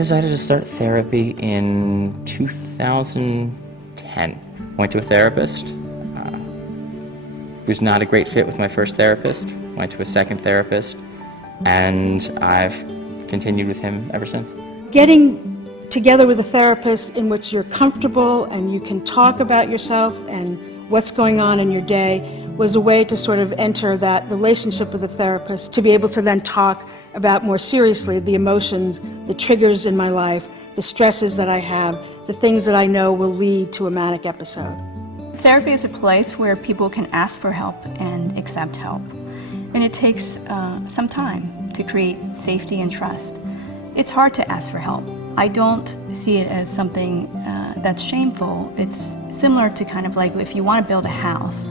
decided to start therapy in 2010. Went to a therapist. Was not a great fit with my first therapist. Went to a second therapist, and I've continued with him ever since. Getting together with a therapist in which you're comfortable and you can talk about yourself and what's going on in your day was a way to sort of enter that relationship with a therapist, to be able to then talk about more seriously the emotions, the triggers in my life, the stresses that I have, the things that I know will lead to a manic episode. Therapy is a place where people can ask for help and accept help. And it takes some time to create safety and trust. It's hard to ask for help. I don't see it as something that's shameful. It's similar to kind of like if you want to build a house.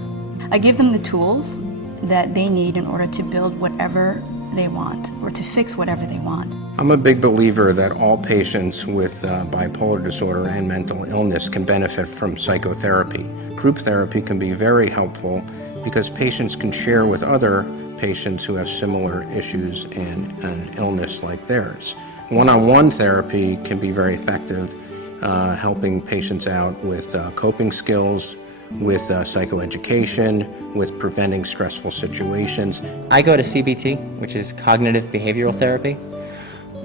I give them the tools that they need in order to build whatever they want or to fix whatever they want. I'm a big believer that all patients with bipolar disorder and mental illness can benefit from psychotherapy. Group therapy can be very helpful because patients can share with other patients who have similar issues and an illness like theirs. One-on-one therapy can be very effective, helping patients out with coping skills, with psychoeducation, with preventing stressful situations. I go to CBT, which is cognitive behavioral therapy.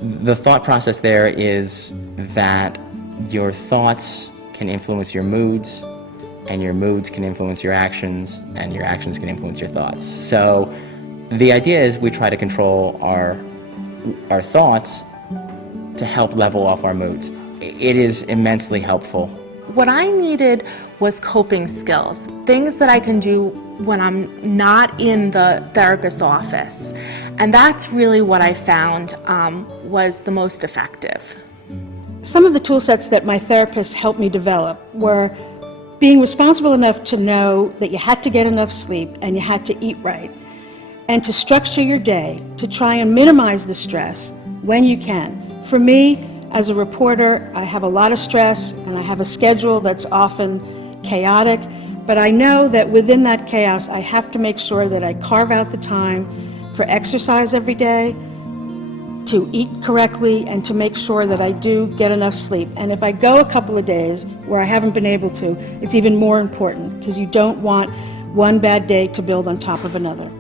The thought process there is that your thoughts can influence your moods, and your moods can influence your actions, and your actions can influence your thoughts. So the idea is we try to control our thoughts to help level off our moods. It is immensely helpful. What I needed was coping skills, things that I can do when I'm not in the therapist's office. And that's really what I found was the most effective. Some of the tool sets that my therapist helped me develop were being responsible enough to know that you had to get enough sleep and you had to eat right, and to structure your day to try and minimize the stress when you can. For me, as a reporter, I have a lot of stress and I have a schedule that's often chaotic, but I know that within that chaos I have to make sure that I carve out the time for exercise every day, to eat correctly, and to make sure that I do get enough sleep. And if I go a couple of days where I haven't been able to, it's even more important because you don't want one bad day to build on top of another.